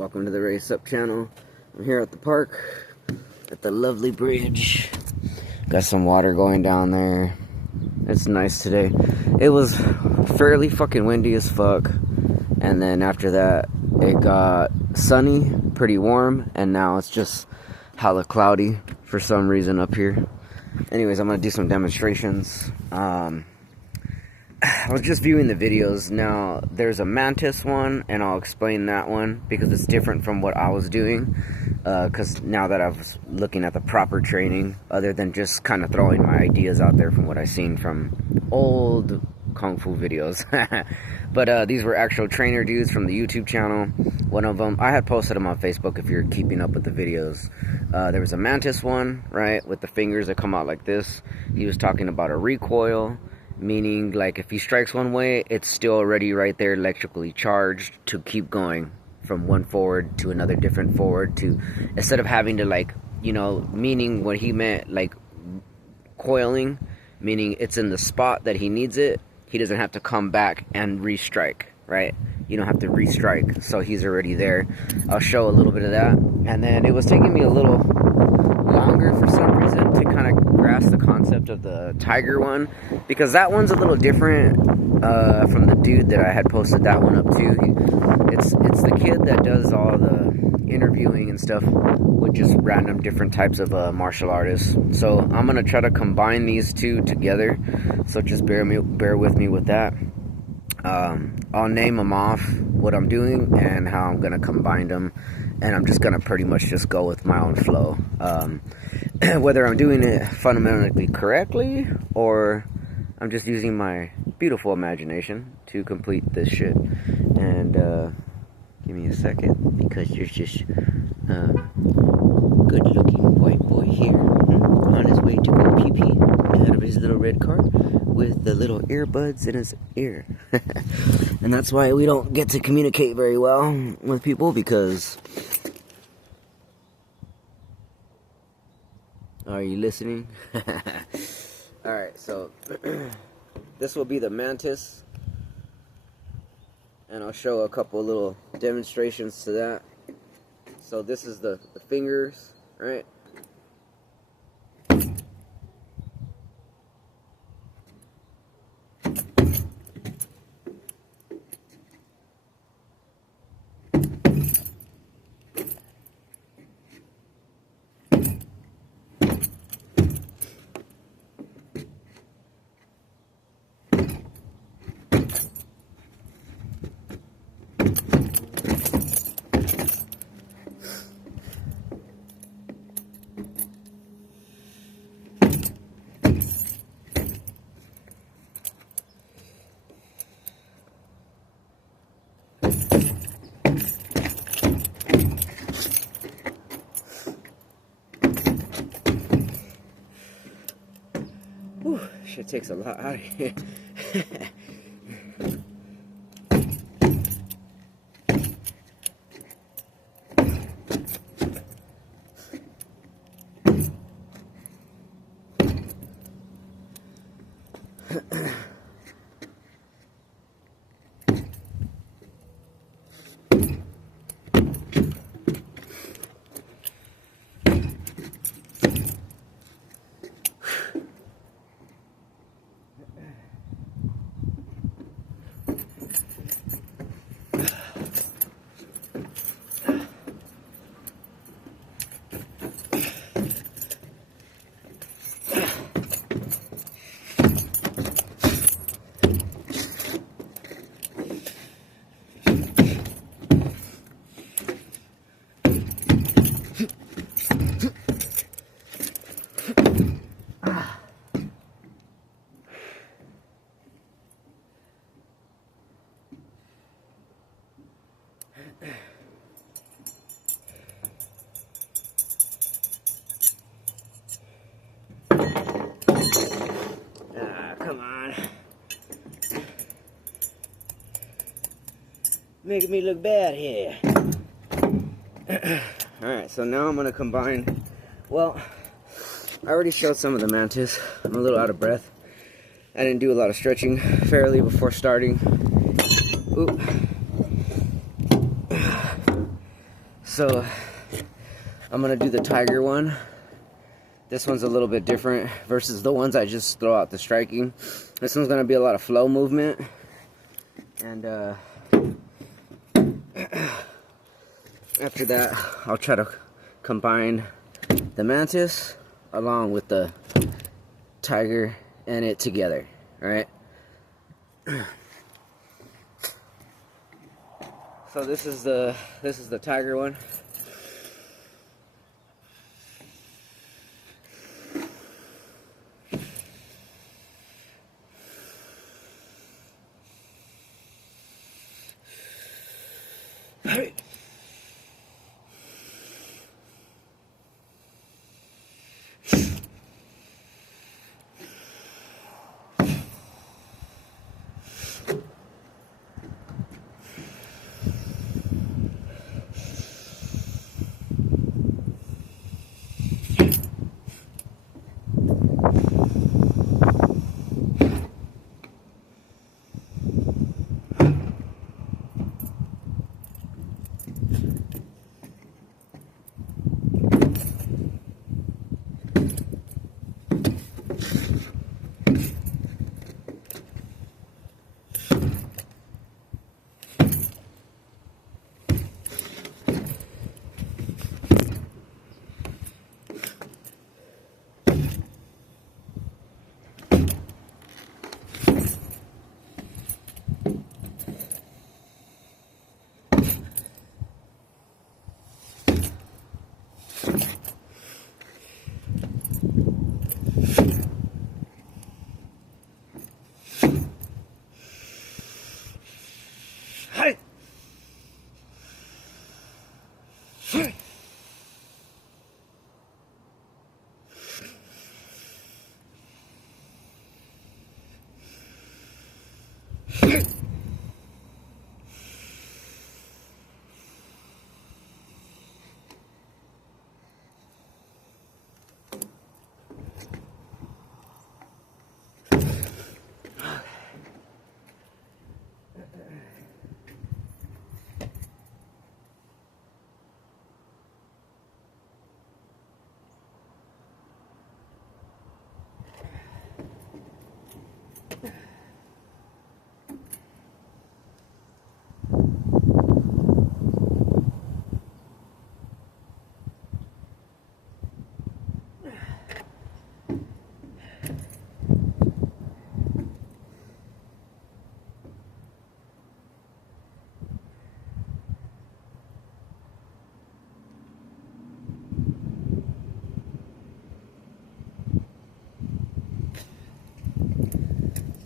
Welcome to the Supp channel. I'm here at the park at the lovely bridge. Got some water going down there. It's nice today. It was fairly fucking windy as fuck, and then after that it got sunny, pretty warm, and now it's just hella cloudy for some reason up here. Anyways, I'm gonna do some demonstrations. I was just viewing the videos. Now there's a mantis one, and I'll explain that one because it's different from what I was doing, because now that I was looking at the proper training, other than just kind of throwing my ideas out there from what I've seen from old kung fu videos. But these were actual trainer dudes from the YouTube channel. One of them, I had posted them on Facebook if you're keeping up with the videos. There was a mantis one, right, with the fingers that come out like this. He was talking about a recoil, meaning like if he strikes one way, it's still already right there electrically charged to keep going from one forward to another different forward, to instead of having to, like, you know, meaning what he meant, like coiling, meaning it's in the spot that he needs it. He doesn't have to come back and restrike, right? You don't have to restrike, so he's already there. I'll show a little bit of that. And then it was taking me a little longer for some reason to kind of grasp the concept of the tiger one, because that one's a little different from the dude that I had posted that one up to. It's the kid that does all the interviewing and stuff with just random different types of martial artists. So I'm gonna try to combine these two together, so just bear with me with that. I'll name them off, what I'm doing and how I'm gonna combine them, and I'm just gonna pretty much just go with my own flow. Whether I'm doing it fundamentally correctly or I'm just using my beautiful imagination to complete this shit. And give me a second, because there's just good looking white boy here on his way to go pee pee out of his little red car with the little earbuds in his ear. And that's why we don't get to communicate very well with people, because... Are you listening? Alright, so this will be the mantis, and I'll show a couple little demonstrations to that. So this is the fingers, right? Whew, shit takes a lot out of here. Come on. Making me look bad here. Alright, so now I'm going to combine, well, I already showed some of the mantis. I'm a little out of breath. I didn't do a lot of stretching fairly before starting. Oop. So I'm gonna do the tiger one. This one's a little bit different versus the ones I just throw out the striking. This one's gonna be a lot of flow movement, and after that I'll try to combine the mantis along with the tiger and it together. All right. So this is the tiger one. Hey.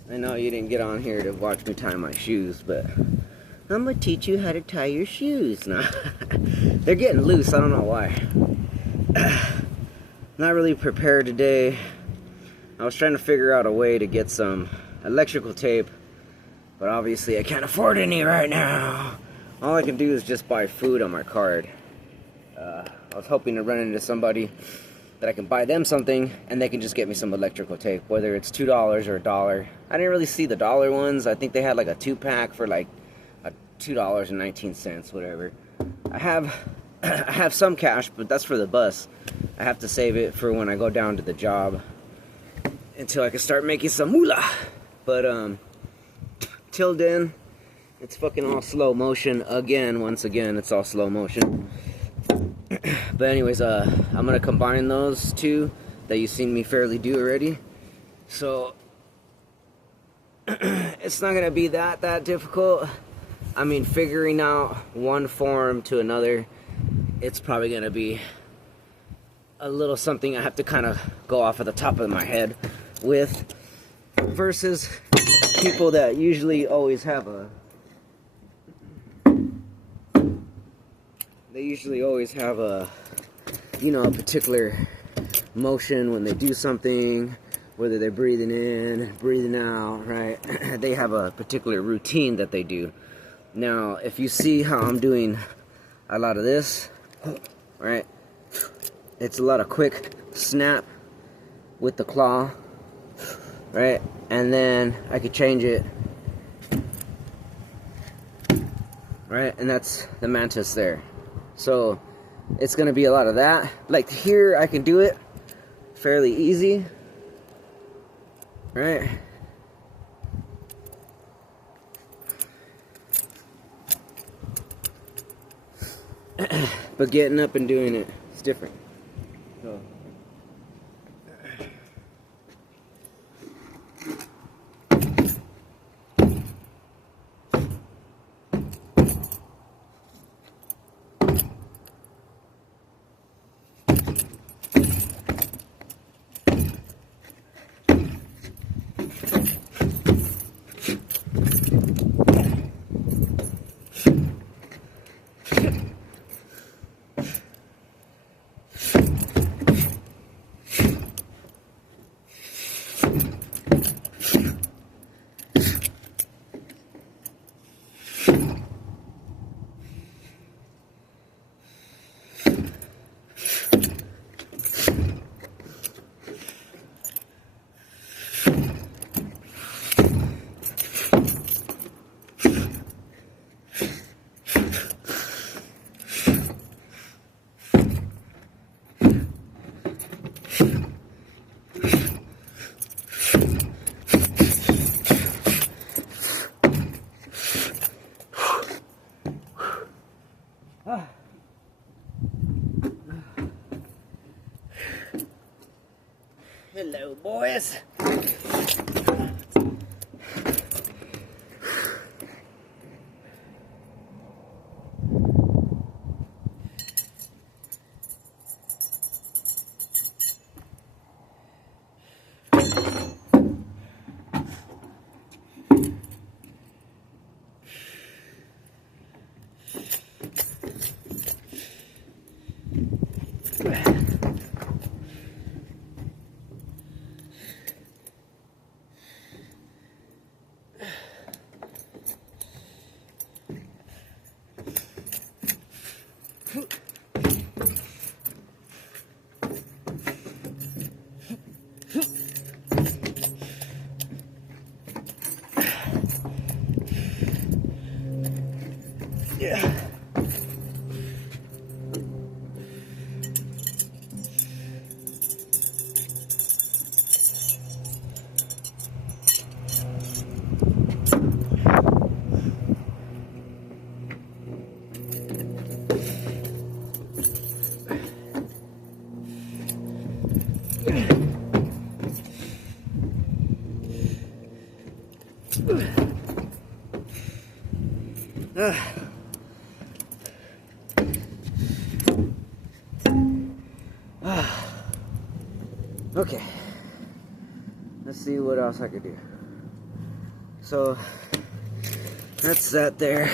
I know you didn't get on here to watch me tie my shoes, but I'm gonna teach you how to tie your shoes. Now, they're getting loose, I don't know why. Not really prepared today. I was trying to figure out a way to get some electrical tape, but obviously I can't afford any right now. All I can do is just buy food on my card. I was hoping to run into somebody that I can buy them something and they can just get me some electrical tape, whether it's $2 or $1. I didn't really see the dollar ones. I think they had like a 2-pack for like $2.19, whatever. I have some cash, but that's for the bus. I have to save it for when I go down to the job until I can start making some moolah. But till then, it's fucking all slow motion again. Once again, it's all slow motion. But anyways, I'm gonna combine those two that you've seen me fairly do already. So it's not gonna be that difficult. I mean, figuring out one form to another, it's probably gonna be a little something I have to kind of go off of the top of my head with, versus people that usually always have a you know, a particular motion when they do something, whether they're breathing in, breathing out, right? They have a particular routine that they do. Now, if you see how I'm doing a lot of this, right? It's a lot of quick snap with the claw, right? And then I could change it, right? And that's the mantis there. So it's gonna be a lot of that. Like here, I can do it fairly easy, right? But getting up and doing it, it's different. So. Hello, boys. Yeah. Okay, let's see what else I could do. So that's that there.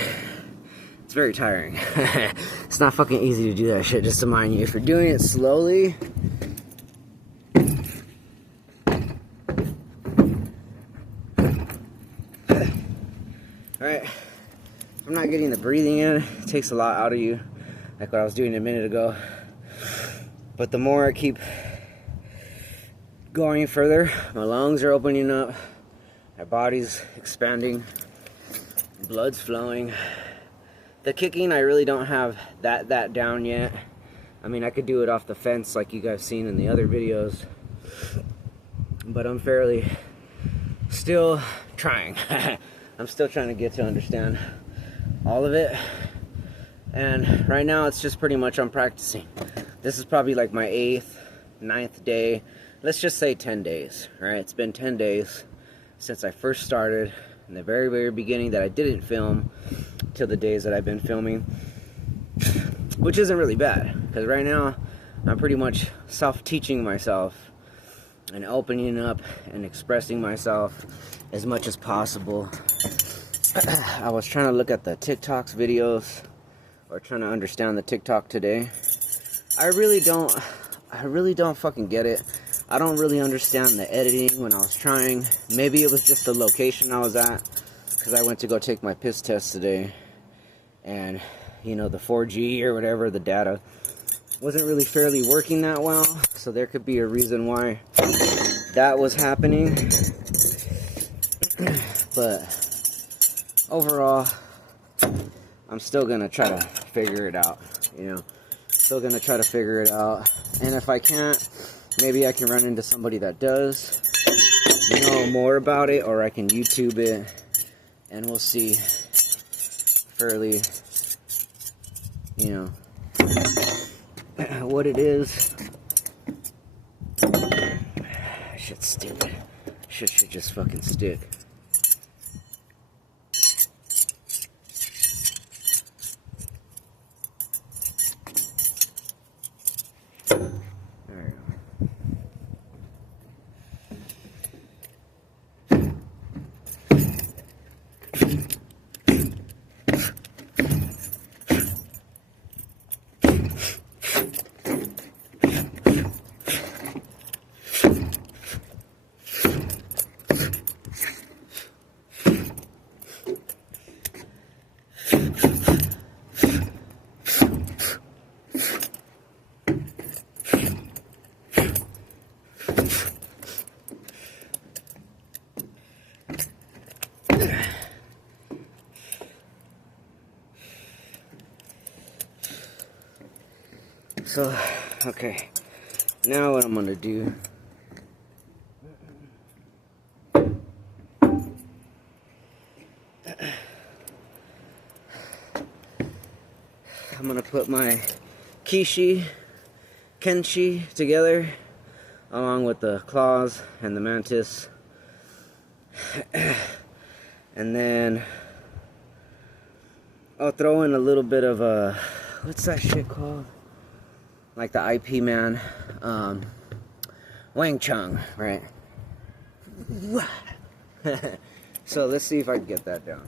It's very tiring. It's not fucking easy to do that shit, just to mind you. If you're doing it slowly, alright, if I'm not getting the breathing in, it takes a lot out of you, like what I was doing a minute ago. But the more I keep going further, my lungs are opening up, my body's expanding, blood's flowing. The kicking, I really don't have that down yet. I mean, I could do it off the fence like you guys seen in the other videos, but I'm fairly still trying. I'm still trying to get to understand all of it, and right now it's just pretty much I'm practicing. This is probably like my 8th, 9th day. Let's just say 10 days, right? It's been 10 days since I first started, in the very, very beginning that I didn't film, till the days that I've been filming, which isn't really bad, because right now I'm pretty much self-teaching myself and opening up and expressing myself as much as possible. I was trying to look at the TikTok's videos, or trying to understand the TikTok today. I really don't fucking get it. I don't really understand the editing when I was trying. Maybe it was just the location I was at, because I went to go take my piss test today, and you know, the 4G or whatever, the data wasn't really fairly working that well, so there could be a reason why that was happening. But overall, I'm still gonna try to figure it out. you know. Still gonna try to figure it out. And if I can't, maybe I can run into somebody that does know more about it, or I can YouTube it, and we'll see fairly, you know, what it is. Shit's stupid. Shit should just fucking stick. There we go. So, okay, now what I'm gonna do, I'm gonna put my Kenshi together, along with the claws and the mantis, and then I'll throw in a little bit of a, what's that shit called? Like the IP man, Wang Chung, right? So let's see if I can get that down.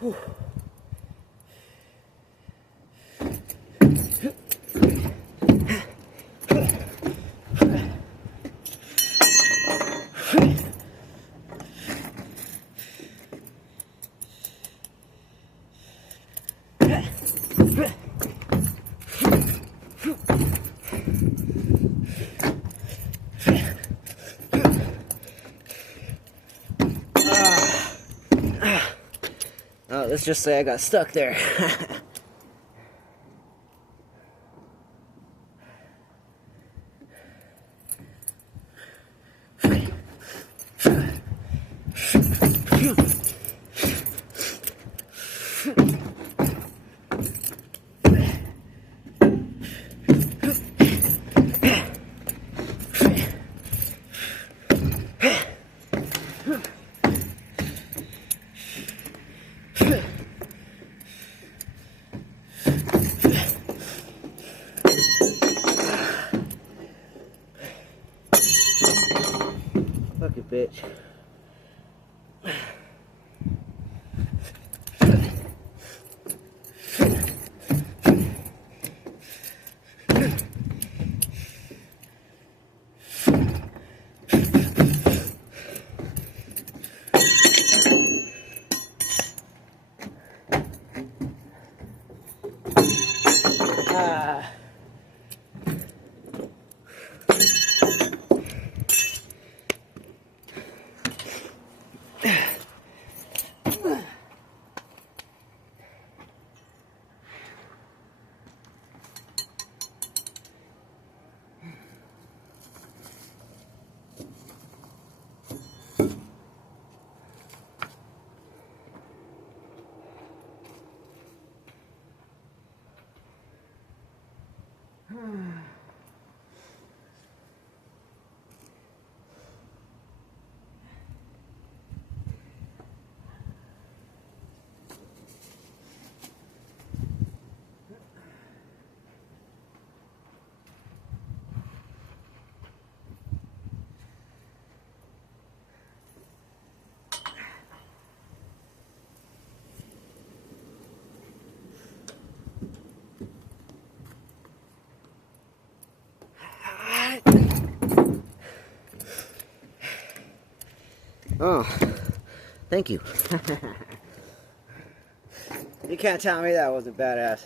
Whew. Let's just say I got stuck there. Fuck it, bitch. Oh, thank you. You can't tell me that wasn't badass.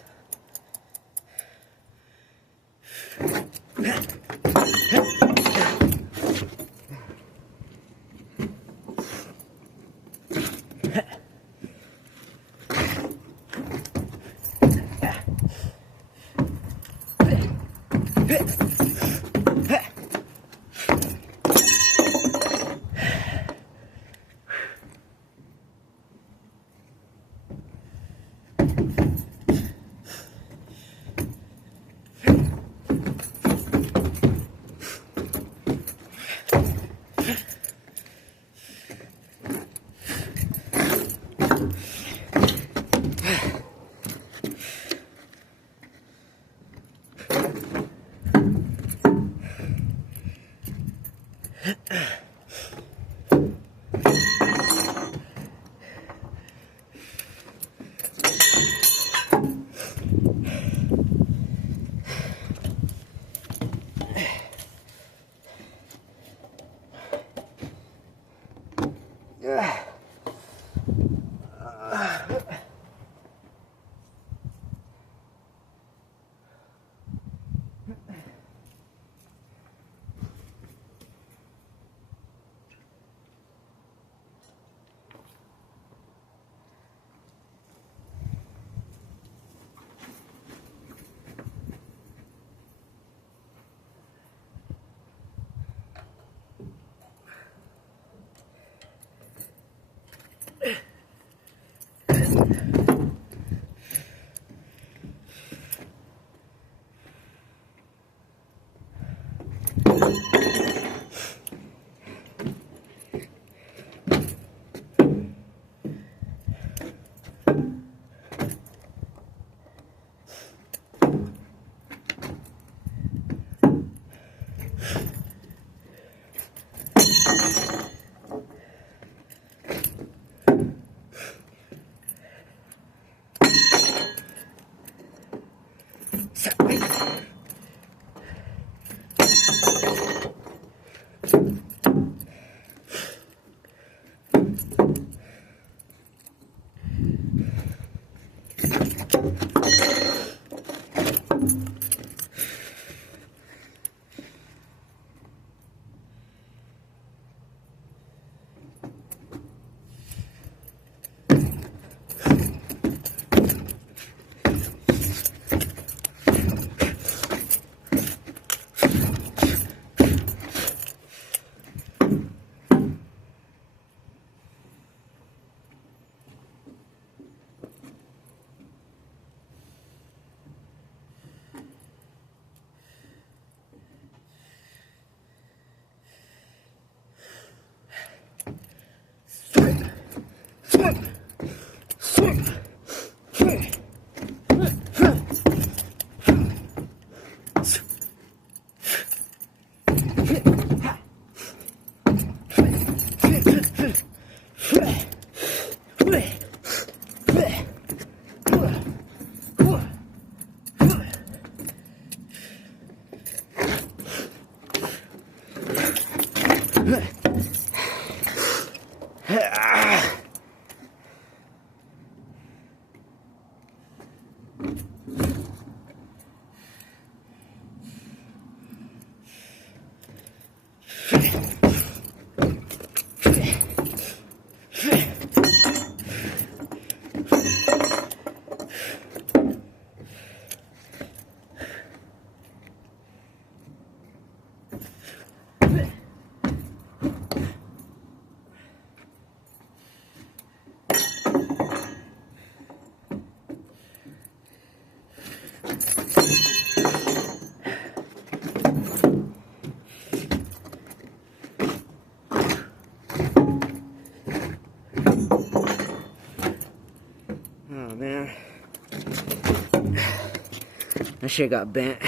That shit got bent.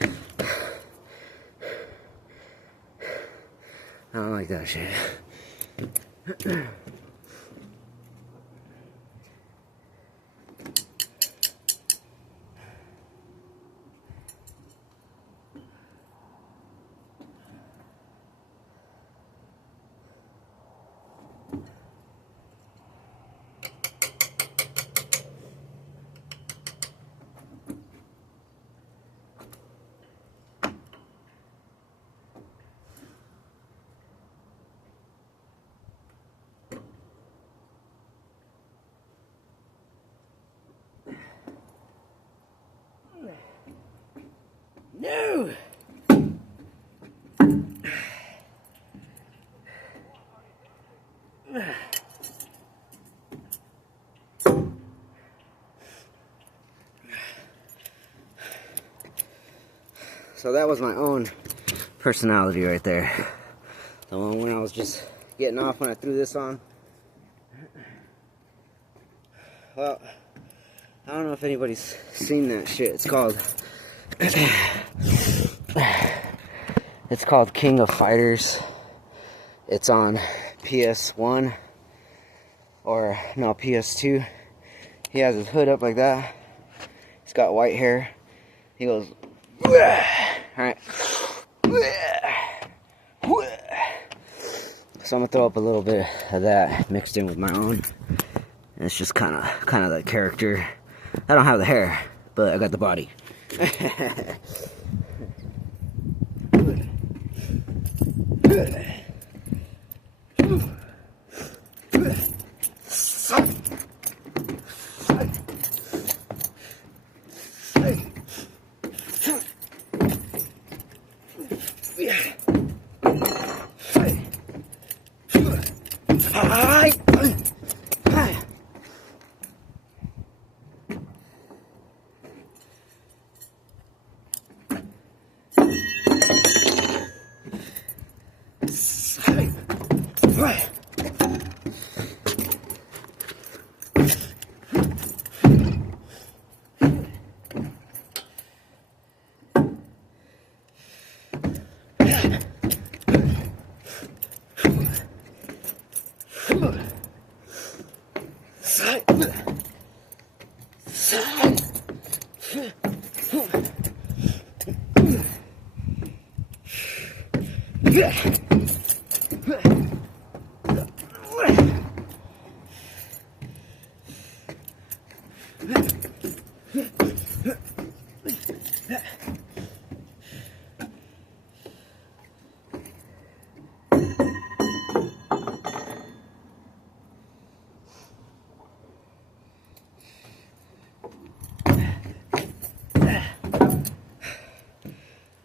I don't like that shit. Ew. So that was my own personality right there. The one when I was just getting off when I threw this on. Well, I don't know if anybody's seen that shit. It's called King of Fighters. It's on PS1 or no, PS2. He has his hood up like that. He's got white hair. He goes, alright. So I'm gonna throw up a little bit of that mixed in with my own. And it's just kind of that character. I don't have the hair, but I got the body.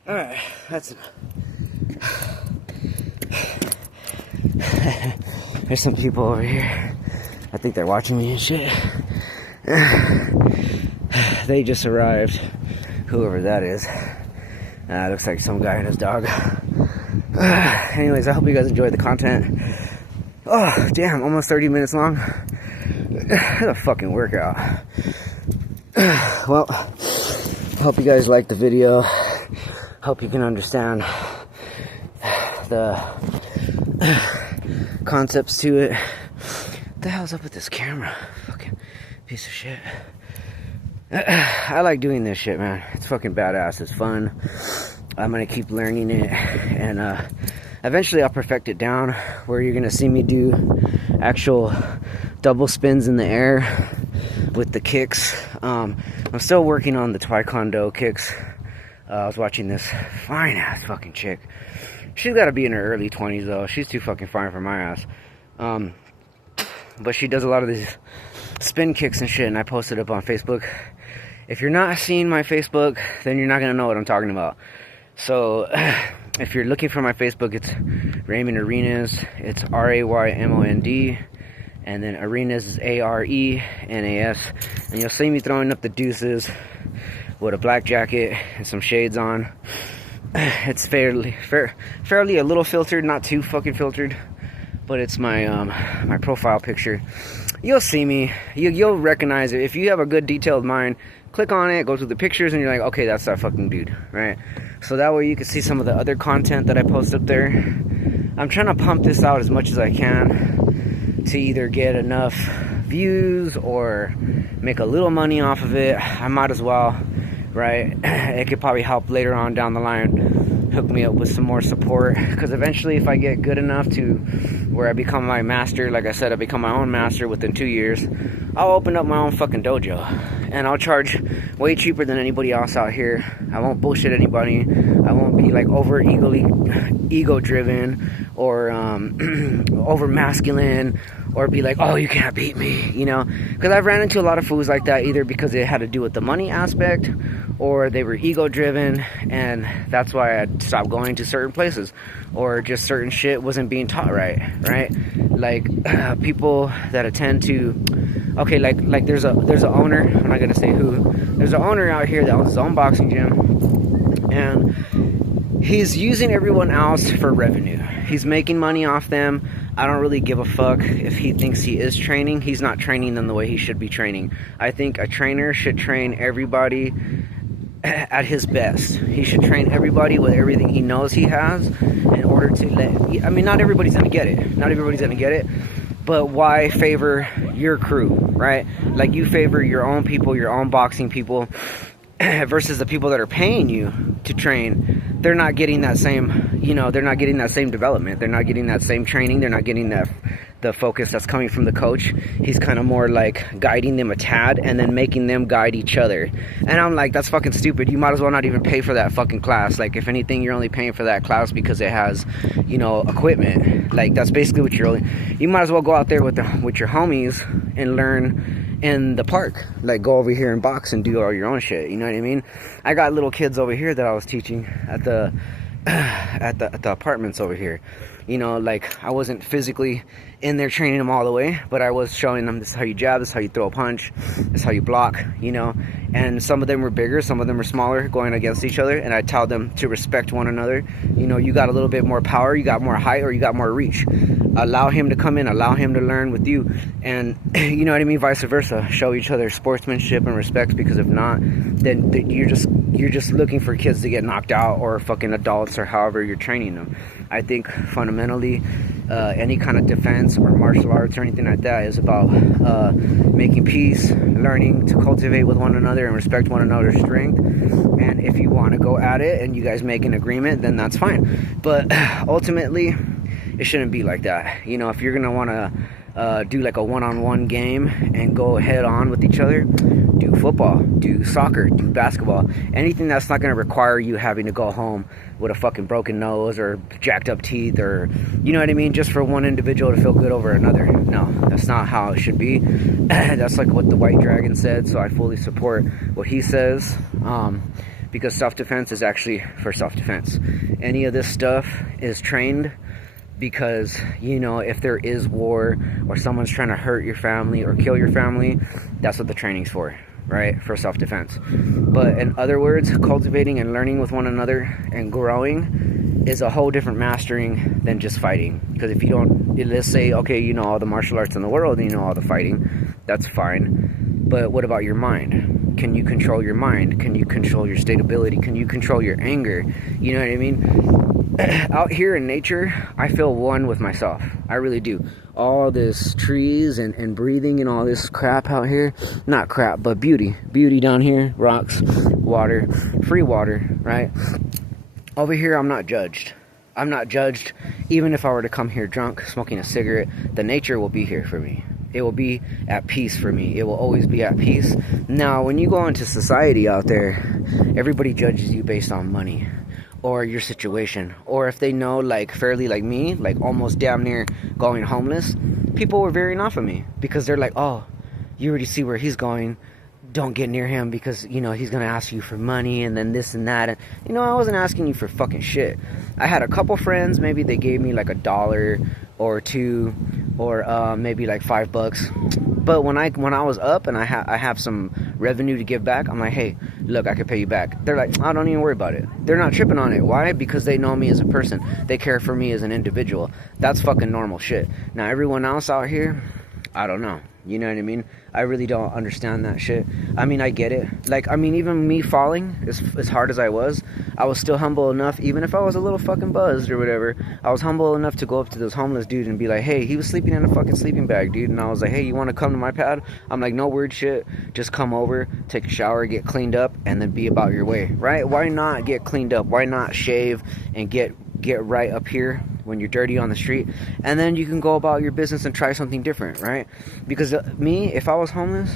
Alright, that's enough. There's some people over here. I think they're watching me and shit. They just arrived. Whoever that is. Looks like some guy and his dog. Anyways, I hope you guys enjoyed the content. Oh, damn, almost 30 minutes long. That's a fucking workout. Well, hope you guys liked the video. Hope you can understand the concepts to it. What the hell's up with this camera? Fucking piece of shit. I like doing this shit, man. It's fucking badass. It's fun. I'm gonna keep learning it, and eventually I'll perfect it down where you're gonna see me do actual double spins in the air with the kicks. I'm still working on the Taekwondo kicks. I was watching this fine ass fucking chick. She's got to be in her early 20s though. She's too fucking fine for my ass. But she does a lot of these spin kicks and shit, and I posted up on Facebook. If you're not seeing my Facebook, then you're not gonna know what I'm talking about. So if you're looking for my Facebook, it's Raymond Arenas. It's RAYMOND, and then Arenas is ARENAS, and you'll see me throwing up the deuces with a black jacket and some shades on. It's fairly a little filtered, not too fucking filtered, but it's my my profile picture. You'll see me, you'll recognize it. If you have a good detailed mind, click on it, go through the pictures, and you're like, okay, that's that fucking dude, right? So that way you can see some of the other content that I post up there. I'm trying to pump this out as much as I can to either get enough views or make a little money off of it. I might as well, right? It could probably help later on down the line, hook me up with some more support, because eventually if I get good enough to where I become my master, like I said, I become my own master within 2 years, I'll open up my own fucking dojo, and I'll charge way cheaper than anybody else out here. I won't bullshit anybody. I won't be like over ego driven or over masculine, or be like, oh, you can't beat me, you know, because I've ran into a lot of fools like that, either because it had to do with the money aspect, or they were ego driven, and that's why I stopped going to certain places, or just certain shit wasn't being taught right. Like people that attend to, okay, like there's a owner, I'm not gonna say who, there's an owner out here that owns his own boxing gym, and he's using everyone else for revenue. He's making money off them. I don't really give a fuck if he thinks he is training. He's not training them the way he should be training. I think a trainer should train everybody at his best. He should train everybody with everything he knows he has, in order to I mean, not everybody's gonna get it. Not everybody's gonna get it. But why favor your crew, right? Like, you favor your own people, your own boxing people, versus the people that are paying you to train. They're not getting that same, you know, they're not getting that same development. They're not getting that same training. They're not getting the focus that's coming from the coach. He's kind of more like guiding them a tad, and then making them guide each other. And I'm like, that's fucking stupid. You might as well not even pay for that fucking class. Like, if anything, you're only paying for that class because it has, you know, equipment. Like, that's basically what you might as well go out there with your homies and learn in the park. Like, go over here and box and do all your own shit, you know what I mean? I got little kids over here that I was teaching at the apartments over here. You know, like, I wasn't physically in there training them all the way, but I was showing them, this is how you jab, this is how you throw a punch, this is how you block, you know. And some of them were bigger, some of them were smaller, going against each other, and I tell them to respect one another. You know, you got a little bit more power, you got more height, or you got more reach. Allow him to come in, allow him to learn with you, and you know what I mean, vice versa. Show each other sportsmanship and respect, because if not, then you're just looking for kids to get knocked out, or fucking adults, or however you're training them. I think fundamentally, any kind of defense or martial arts or anything like that is about making peace, learning to cultivate with one another and respect one another's strength. And if you want to go at it and you guys make an agreement, then that's fine. But ultimately, it shouldn't be like that. You know, if you're gonna want to do like a one-on-one game and go head on with each other, do football, do soccer, do basketball, anything that's not going to require you having to go home with a fucking broken nose or jacked up teeth, or, you know what I mean, just for one individual to feel good over another. No, that's not how it should be. That's like what the White Dragon said, so I fully support what he says, because self-defense is actually for self-defense. Any of this stuff is trained because, you know, if there is war, or someone's trying to hurt your family or kill your family, that's what the training's for, right? For self-defense. But in other words, cultivating and learning with one another and growing is a whole different mastering than just fighting. Because if you don't, let's say, okay, you know all the martial arts in the world, and you know all the fighting, that's fine. But what about your mind? Can you control your mind? Can you control your stability? Can you control your anger? You know what I mean? Out here in nature, I feel one with myself. I really do. All this trees and breathing and all this crap out here. Not crap, but beauty. Beauty down here. Rocks, water, free water, right? Over here, I'm not judged. I'm not judged. Even if I were to come here drunk, smoking a cigarette, the nature will be here for me. It will be at peace for me. It will always be at peace. Now, when you go into society out there, everybody judges you based on money, or your situation, or if they know, like, fairly like me, like almost damn near going homeless, people were veering off of me because they're like, oh, you already see where he's going, don't get near him because, you know, he's gonna ask you for money and then this and that. And, you know, I wasn't asking you for fucking shit. I had a couple friends, maybe they gave me like $1 or $2 or maybe like $5. But when I was up and I have some revenue to give back, I'm like, hey, look, I can pay you back. They're like, oh, don't even worry about it. They're not tripping on it. Why? Because they know me as a person. They care for me as an individual. That's fucking normal shit. Now, everyone else out here, I don't know. You know what I mean? I really don't understand that shit. I mean, I get it. Like, I mean, even me falling, as hard as I was still humble enough, even if I was a little fucking buzzed or whatever, I was humble enough to go up to this homeless dude and be like, hey, he was sleeping in a fucking sleeping bag, dude. And I was like, hey, you want to come to my pad? I'm like, no weird shit. Just come over, take a shower, get cleaned up, and then be about your way, right? Why not get cleaned up? Why not shave and get right up here when you're dirty on the street, and then you can go about your business and try something different, right? Because me, if I was homeless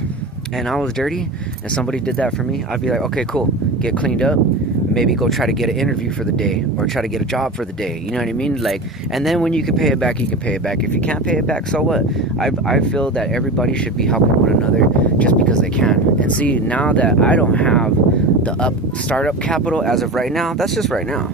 and I was dirty and somebody did that for me, I'd be like, okay, cool, get cleaned up, maybe go try to get an interview for the day or try to get a job for the day, you know what I mean? Like, and then when you can pay it back, you can pay it back. If you can't pay it back, so what? I feel that everybody should be helping one another just because they can. And see, now that I don't have the startup capital as of right now, that's just right now,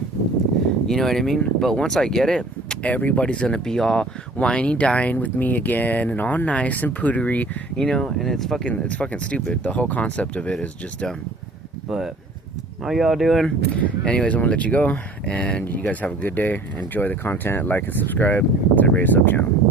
you know what I mean? But once I get it, everybody's gonna be all whiny dying with me again and all nice and pootery, you know, and it's fucking stupid. The whole concept of it is just dumb. But how y'all doing? Anyways, I'm gonna let you go, and you guys have a good day. Enjoy the content, like and subscribe to the Raise Up channel.